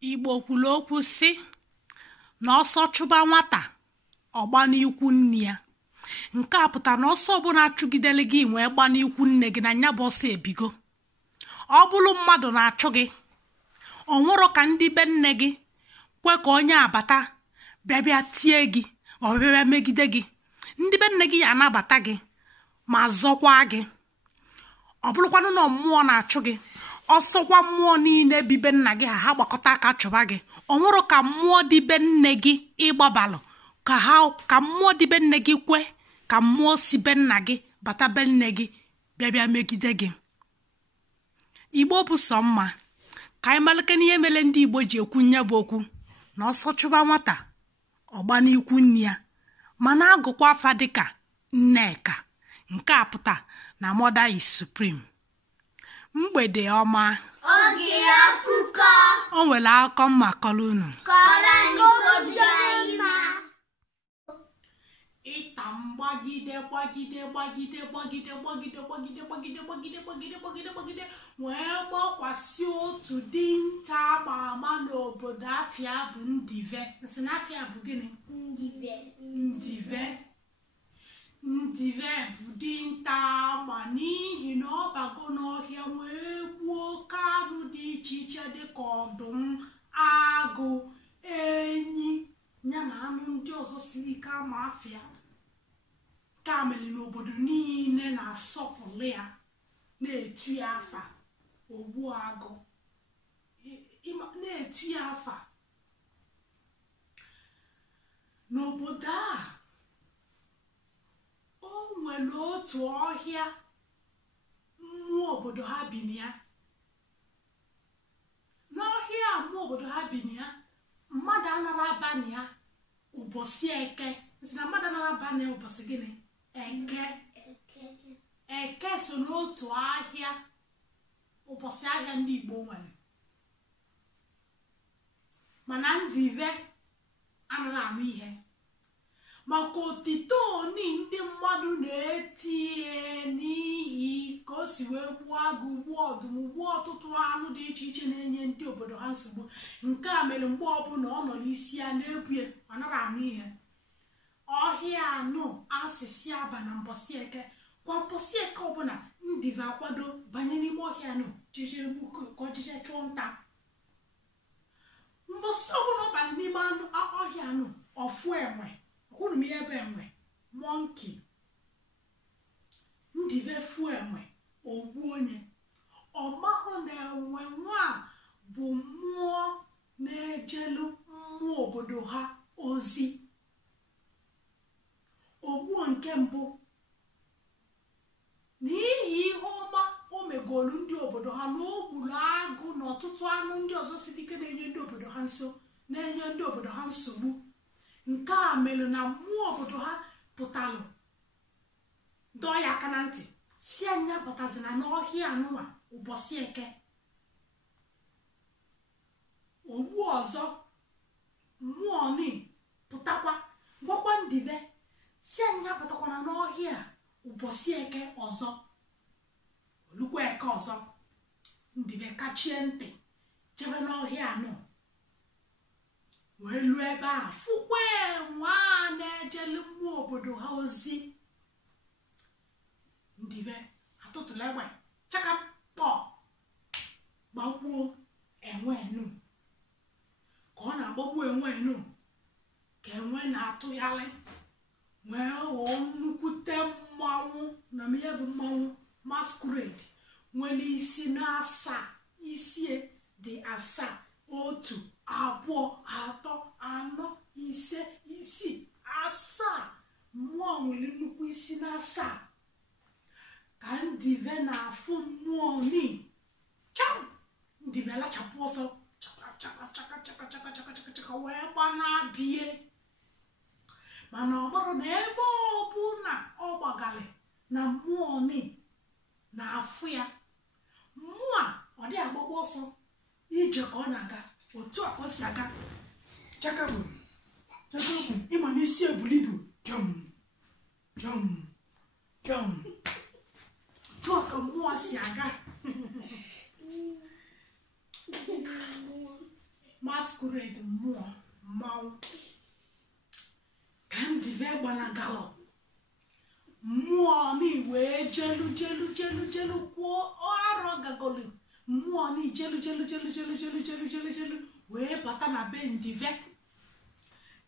Igbo kwuru okwu si na ọsọ chụba nwata ọgba n'ikwu nne ya. Nke a pụta na ọsọ ọbụla achụgidele gị wee gba n'ikwu nne gị na nya bụ ọsọ ebigo. Ọ bụrụ mmadụ na-achụ gị, ọ nwụrụ ka ndị be nne gị kwe ka onye abata bịa tie gị ma ọ bịa megide gị. Ndị be nne gị ya anabata gị ma zọkwa gị. Ọ bụrụkwanụ na mmụọ na-achụ gị, ọsọkwa mmụọ niile bibe nna gị ha gbakọta aka chụba gị. Ọ nwụrụ ka mmụọ dị be nne gị ịgbabalụ ka mmụọ dị be nne gị kwe ka mmụọ si be nna gị bata be nne gị bịa megide gị. Igbo bụ sọ mma ka anyị malike n'ihe mere ndị Igbo ji ekwu nye bụ okwu na ọsọ chụba nwata ọgba n'ikwu nne ya, ma na-agụkwa afa dịka Nneka. Nke a pụta na mother is supreme. Mgbede ọma. Oge akụkọ. O nwere akụkọ mma kọrọ unu. Ịta mgbagide wee gbakwasị otu dinta ama ama n'obodo Afia bụ Ndive. Nsị na Afia bụ gịnị? Ndive bụ dinta ama n'ihi na ọ bago n'ọhịa wee gbuo oke anụ dị iche iche dịka ọdụm, agụ, enyi ya na anụ ndị ọzọ siri ike ama Afia. Ka mere n'obodo niile na-asọpụrụ ya, na-etu ya afa ogbu agụ, na-etu ya afa. N'obodo a o nwere otu ọhịa mmụọ obodo ha bi na ya. N'ọhịa mmụọ obodo ha bi na ya, mmadụ anara aba na ya ụbọchị eke. Nsị na mmadụ anara aba na ya ụbọchị gịnị? Eke so n'otu ahịa, ụbọchị ahịa ndị Igbo nwere. Mana Ndive anaghị anụ ihe maka otito oni ndị mmadụ na-etinye n'ihi ka o si wee gbuo agụ, gbuo ọdụm, gbuo ọtụtụ anụ dị iche iche na-enye ndị obodo ha nsogbu. Nke a mere mgbe ọbụla ọ nọ n'isi ya na-ebu ya, ọ naghị anụ ihe. Ọhịa anụ asịsị aba na mbọsị eke. Kwa mbọsị eke ọbụla Ndive akwado banye n'ime ọhịa anụ jije gbu ka ọ jije chụọ nta. Mbọsị ọbụla ọ banye n'ime ọhịa anụ ọfụ enwe, ọkwụrụ m ihe ebe enwe mọnki. Ndive fu enwe ogbu onye. Ọ mahụ na enwe nwa bụ mmụọ na-ejelu mmụọ obodo ha ozi. Ogbuo nke mbụ n'ihi ihe ọma o megolu ndị obodo ha, na o gburu agụ na ọtụtụ anụ ndị ọzọ siri ike na-enye ndị obodo ha nsogbu. Nke a mere na mmụọ obodo ha pụtalụ dọọ ya aka na ntị si anya pụtazina n'ọhịa anụnwa ụbọchị eke. Ogbu ọzọ mmụọ ni pụtakwa gwakwa Ndive si anya pụtakwana n'ọhịa ụbọchị eke ọzọ. Olukwa eke ọzọ, Ndive kachie ntị jebe n'ọhịa anọ wee luo ebe a fụkwa enwe a na-ejelu mmụọ obodo ha ozi. Ndive atụtụla egbe chakapọ gbagbuo enwe enu. Ka ọ na-agbagbu enwe enu ka enwe na-atụgharị wee ghọọ nnukwute mmanwụ. Na ihe bụ mmanwụ masquerade nwere isi na-asaa, isie dị asaa: 1, 2, 3, 4, 5, 6, 7. Mmụọ nwere nnukwu isi na-asaa. Ka Ndive na-afụ mmụọ ni cham, Ndive lachapụ ọsọ chaka wee gbanabie. Mana ọ bụrụ na ebe ọbụla ọ gbagalị na mmụọ ni na-afụ ya, mmụọ ọ dị agbagba ọsọ ije ka ọ na-aga. Otu a ka o si aga chakabụ ịma n'isi ebulibu jọm. Otu a ka mmụọ si aga. Ma masquerade mmụọ mmanwụ ka ndị be gbanagalo mmụọ ni wee jelu kwuo arọ gagolu mmụọ ni jelu wee bata na be ndive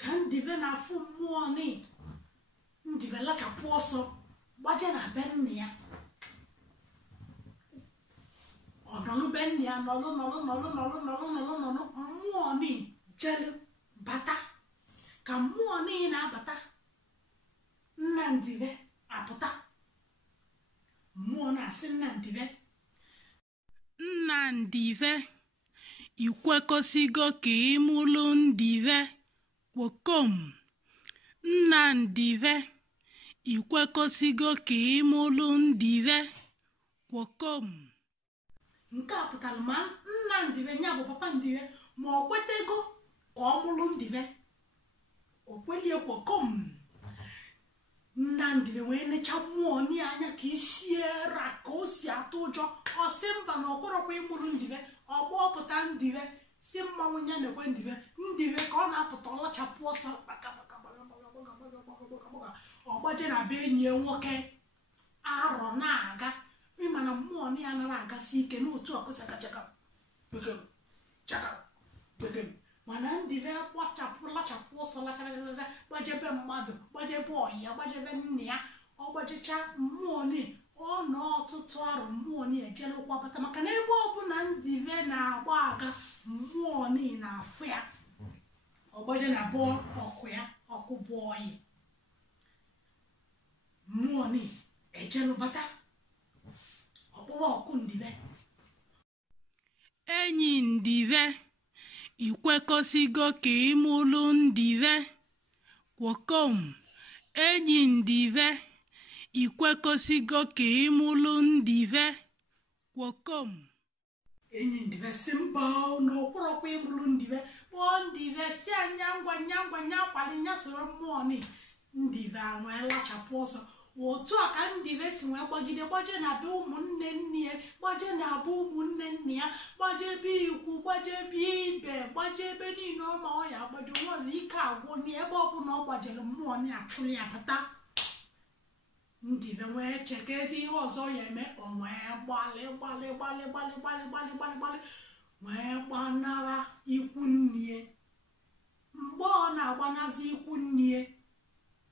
ka ndive na-afụ mmụọ ni ndive lachapụ ọsọ gbaje na be nne ya ọnọlụ be nne ya nọlụ mmụọ ni jelu bata ka mmụọ ni na-abata nna ndive apụta mmụọ na-asị nna ndive ikwekọsigo ka ịmụlụ ndive kwokom nna ndive ikwekọsigo ka ịmụlụ ndive kwokom. Nke a pụtara ma nna ndive nya bụ papa ndive ma ọ kwetego ka ọ mụlụ ndive o kwelie kwokom. Nna ndive wee necha mmụọ ni anya ka isi era ka o si atụ ụjọ ọsị mba na ọkpọrọkwa ịmụrụ ndive ọgbọpụta ndive si mmanwụ ya na-ekwe ndive ka ọ na-apụta ọlachapụ ọsọ ọgbaje na be enyi ya nwoke arọ na-aga ịma na mmụọ ni ya nara agasi ike n'otu ọkụsaka chaka mana ndive lachapụ ọsọ lacharachaza gbajebe mmadụ gbajebe ọya gbajebe nne ya ọ gbajecha mmụọ ni ọ nọ ọtụtụ arụ mmụọ ni ejelụkwa bata maka na ebe ọbụla ndive na-agba aga mmụọ ni na-afụ ya ọgbaje na bụ ọkụ ya ọkụ bụ oyi mmụọ ni ejelụ bata ọkpụwa ọkụ ndive enyi ndive ikwekọsigo ka ịmụlụ ndive kwokom enyi ndive ikwekọsigo ka ịmụlụ ndive kwokom. Enyi ndive si mba na ọkpọrọkwa ịmụlụ ndive kpọọ ndive si anya ngwa nya kwali nya soro mmụọ ni ndive anwee lachapụ ọsọ otu a ka ndive si wee gbagide gbaje na be ụmụnne nne ya gbaje na abụ ụmụnne nne ya gbaje ebe ikwu gbaje ebe ibe gbaje ebe niile ọma ọ ya gbaje nwazi ike agwụ ni ebe ọbụla ọ gbajere mmụọ ni achụrụ ya bata ndive wee cheka ezi ihe ọzọ ya eme o wee gbalị wee gbanara ikwu nne mgbe ọ na-agbanazi ikwu nne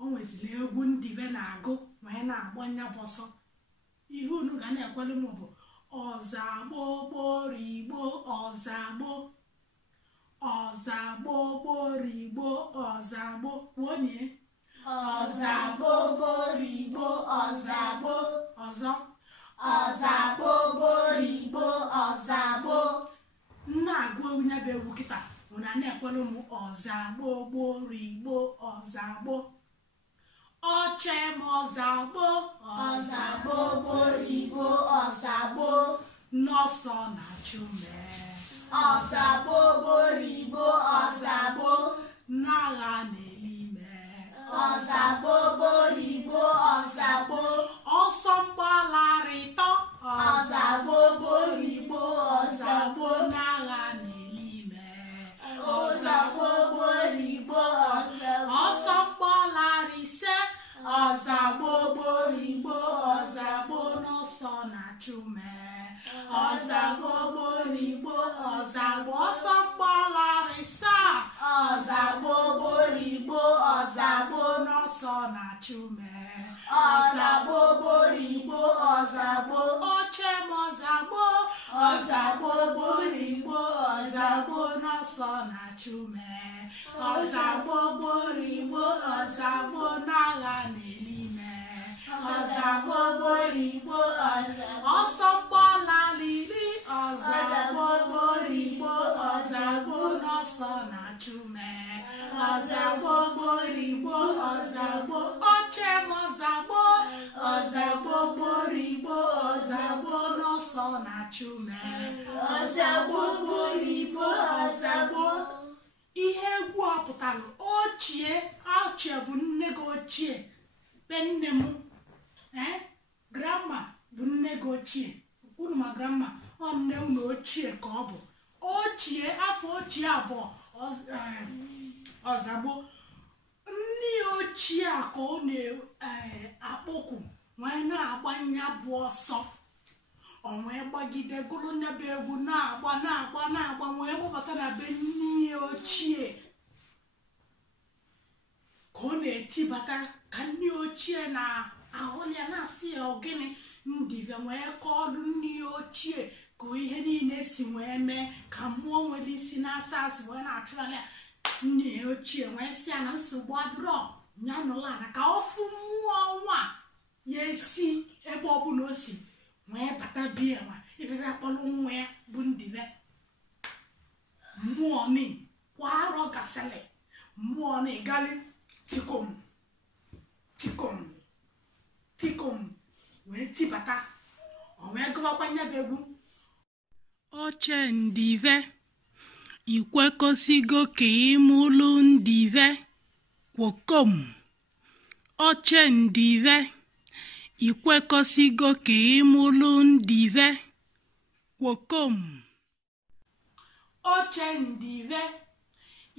o nwezili egwu ndive na-agụ wee na-agbanya bọsọ ihe unu ga na-ekwelu m bụ ọzagbo gborigbo ọzagbo gborigbo ọzagbo onye ọzagbo gborigbo ọzagbo ọzọ ọzagbo gborigbo ọzagbo. na-agụ onye bụ egwu kịta ụna na-ekwelu m ọzagbo gborigbo ọzagbo ochem ọzagbo ọzagbo gborigbo ọzagbo n'ọsọ na-achụ mee ọzagbo gborigbo ọzagbo n'agha n'elime ọzagbo gborigbo ọzagbo ọsọ mgbalarịtọ ọzagbo gborigbo ọzagbo n'agha n'elime ọzagbo gborigbo ọzagbo ọsọ mgbalarịse ọzagbo gborigbo ọzagbo n'ọsọ na-achụ mee ọzagbo gborigbo ọzagbo ọsọ mgbalarịsa ọzagbo gborigbo ọzagbo n'ọsọ na-achụ mee ọzagbo gborigbo ọzagbo ochem ọzagbo ọzagbo gborigbo ọzagbo n'ọsọ na-achụ mee ọzagbo gborigbo ọzagbo n'agha n'elime ọzagbo gborigbo ọzagbo ọsọ mgbalarịrị ọzagbo gborigbo ọzagbo n'ọsọ na-achụ mee ọzagbo gborigbo ọzagbo ochem ọzagbo ọzagbo gborigbo ọzagbo n'ọsọ na-achụ mee ọzagbo gborigbo ọzagbo. ihe egwu a pụtara ochie bụ nne gị ochie be nne m grandma bụ nne gị ochie unu ma grandma ọ nne unu ochie ka ọ bụ ochie afọ ochie abụọ ọzagbo nne ochie a ka ọ na-akpọku wee na-agbanya bụ ọsọ o wee gbagide gụrụ nyebe egwu na-agba wee gbabata na be nne ochie ka ọ na-etibata ka nne ochie na-ahụ ya na-asị ya ogene ndive wee kọọlụ nne ochie ka ihe niile si wee mee ka mmụọ nwere isi na-asa asị wee na-achụgharị ya. Nne ochie wee sị ya na nsogbu adịrọ ya nụla na ka ọfụ mmụọ nwa ya esi ebe ọbụla o si wee bata bie nwa ibebe akpọrọ nwa ya bụ ndive. Mmụọ ni kwa arọ gasịrị mmụọ ni gali tikom tikom tikom wee tibata o wee gụbakwa nyebe egwu. Oche ndive ikwekọsigo ka ịmụlụ ndive kwokom. Oche ndive ikwekọsigo ka ịmụlụ ndive kwokom. Oche ndive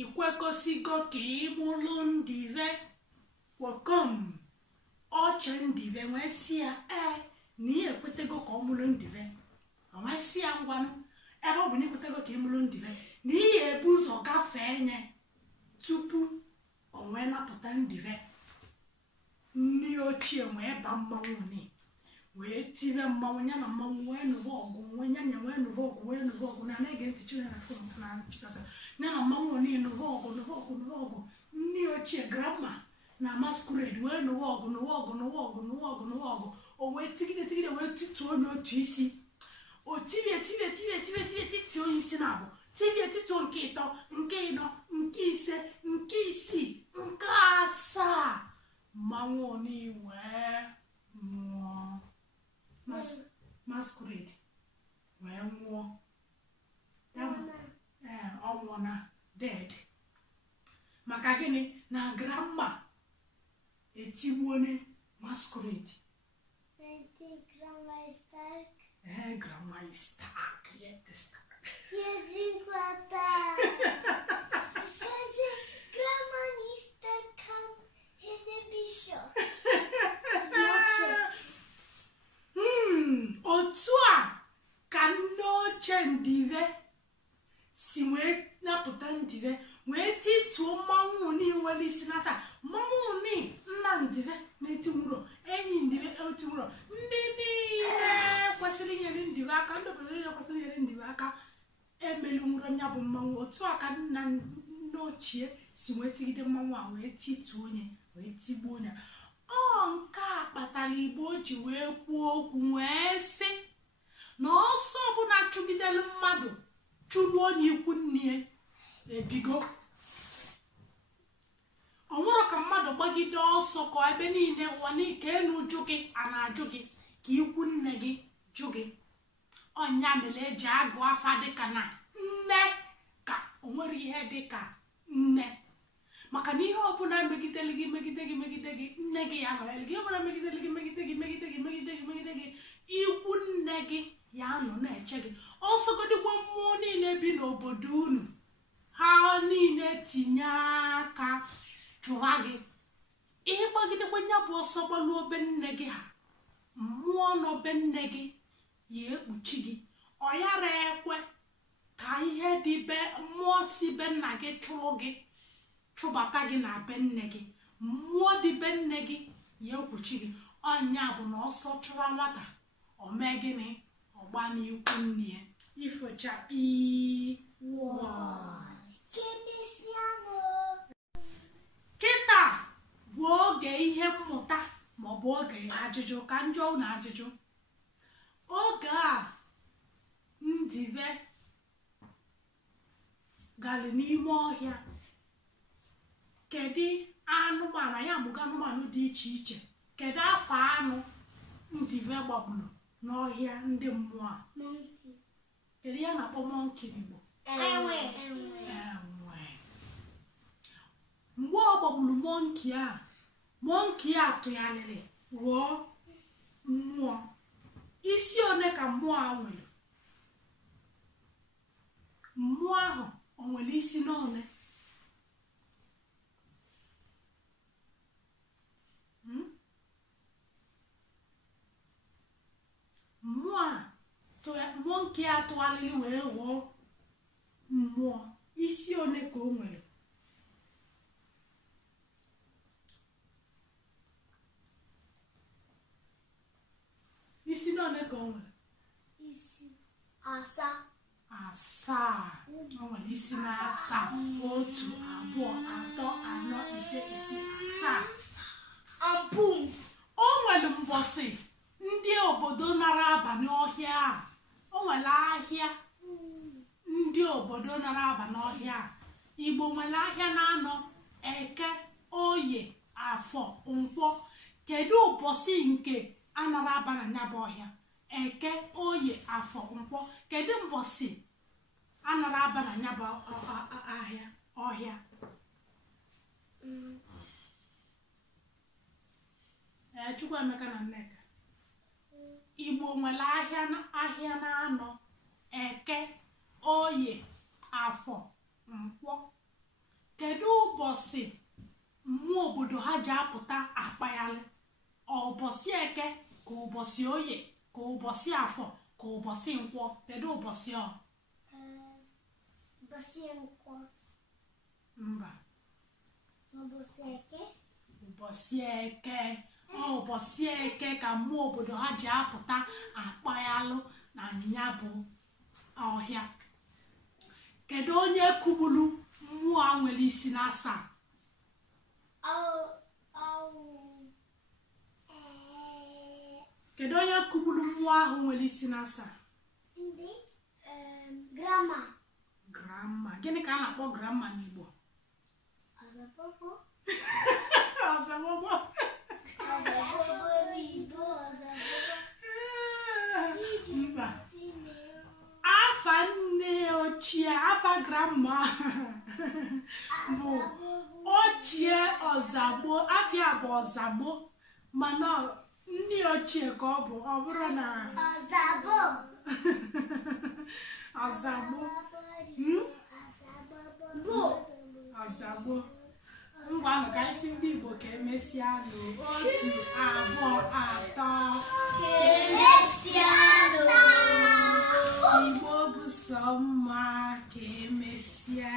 ikwekọsigo ka ịmụlụ ndive kwokom. Oche ndive wee sị ya na ihe ekwetego ka ọ mụlụ ndive. O wee sị ya ngwanụ ebe ọ bụ na ikwetego ka ịmụlụ ndive na ihe ebu ụzọ gafee nye tupu o wee napụta ndive. Nne ochie wee ba mmanwụ ni wee tibe mmanwụ ya na mmanwụ wee nụrụ ọgụ wee nyanya wee nụrụ ọgụ na na-ege ntị chere na fon na chikasa ya na mmanwụ ni nụrụ ọgụ. Nne ochie grandma na masquerade wee nụrụ ọgụ o wee tigide wee tituo n'otu isi o tibie tituo onye isi na abụ tibie tituo nke ịtọ nke ịnọ nke ise nke isii nke asaa. Mmanwụ oni wee nwụọ. Masquerade wee nwụọ. Ọ nwụọ na dead maka gịnị na grandma etigbuone masquerade. Grandma is stark. Grandma needs to come in the bishop. Otu a ka nne oche ndive si wee napụta ndive wee tituo mmanwụ ni nwere isi n'asa. Mmanwụ ni nna ndive na-etinwuro enyi ndive etinwuro ndị niile kwesịrị inyere ndive aka ndị obodo niile kwesịrị inyere ndive aka emelu nwụrụ ya bụ mmanwụ. Otu a ka nna ochie si wee tigide mmanwụ a wee tituo onye wee tigbuo onye. Ọ nke a kpatara Igbo ji wee kwuo okwu wee sị na ọsọ ọbụla chụgidere mmadụ chụrụ onye ikwu nne ebigo. Ọ nwere ka mmadụ gbagide ọsọ ka ebe niile ụwa n'ike elu jụ gị a na-ajụ gị ka ikwu nne gị jụ gị. Ọnya mere eji agụ afa dịka na nne ka o nwere ihe dịka nne maka na ihe ọbụla megidere gị nne gị ya nọnyere gị. Ihe ọbụla megidere gị ikwu nne gị ya nọ na-eche gị. Ọsọgodịkwa mmụọ niile bi n'obodo unu ha niile tinye aka chụwa gị. Ihe gbagidekwa ya bụ ọsọ gbaluo be nne gị ha mmụọ nọ be nne gị ya ekpuchi gị. Ọ yara ekwe ka ihe dị be mmụọ si be nna gị chụrụ gị chụbata gị na be nne gị. Mmụọ dị be nne gị ya ekpuchi gị. Ọnya bụ na ọsọ chụwa nwata o mee gịnị ọgba n'ikwu nne ya ifochakpi. Kịta bụ oge ihe mmụta maọbụ oge ajụjụ ka njọ na ajụjụ. Oge a ndive gali n'ime ọhịa kedu anụmanụ ya mụga anụmanụ dị iche iche kedu afọ anụ ndive gbagburu n'ọhịa ndị mmụọ a? Kedu ya na-akpọ monkey n'Igbo? Enwe. Mgbe ọ gbagburu monkey a tụgharịrị ghọọ mmụọ. Isi one ka mmụọ a nwere? Mmụọ ahụ o nwere isi n'one? ka ya atụgharịrị wee ghọọ mmụọ. Isi one ka o nwere? Isi n'one ka o nwere? Isi asaa. Asaa. O nwere isi na-asaa. 1, 2, 3, 4, 5, 6, 7. Ampum. O nwere mbọsị ndị obodo nara aba n'ọhịa a. O nwere ahịa ndị obodo nara aba n'ọhịa a. Igbo nwere ahịa na-anọ Eke, Oye, Afọ, Nkwọ. Kedu ụbọchị nke anara aba na ya bụ ọhịa? Eke, Oye, Afọ, Nkwọ. Kedu mbọsị anara aba na ya bụ ahịa ọhịa? Chukwuemeka na Nneka. Igbo nwere ahịa na-anọ Eke, Oye, Afọ, Nkwọ. Kedu ụbọchị mmụọ obodo ha ji apụta akpaghalị? Ụbọchị Eke ka ụbọchị Oye ka ụbọchị Afọ ka ụbọchị Nkwọ? Kedu ụbọchị ọ? Ụbọchị Nkwọ. Mba. Ụbọchị Eke. Ụbọchị Eke. Ụbọchị Eke ka mmụọ obodo ha ji apụta akpaghalụ na ya bụ ọhịa. Kedu onye kugburu mmụọ a nwere isi na-asaa? Kedu onye kugburu mmụọ ahụ nwere isi na-asaa? Ndị grama. Grama. Gịnị ka a na-akpọ grama n'Igbo? Ọzọbọbọ. Ọzọbọbọ. Ọzọbọbọ Igbo. Ọzọbọbọ. Mba. Afa nne ochie, afa grama bụ ochie Ọzagbo. Afịa bụ Ọzagbo, mana nne ochie ka ọ bụ. Ọ bụrụ na Ọzagbo. Ọzagbo. Ọzagbo. Ngwanụ ka isi ndị Igbo ka emesịa nụ. 1, 2, 3. Emesịa. Igbo bụ sọ mma ka emesịa.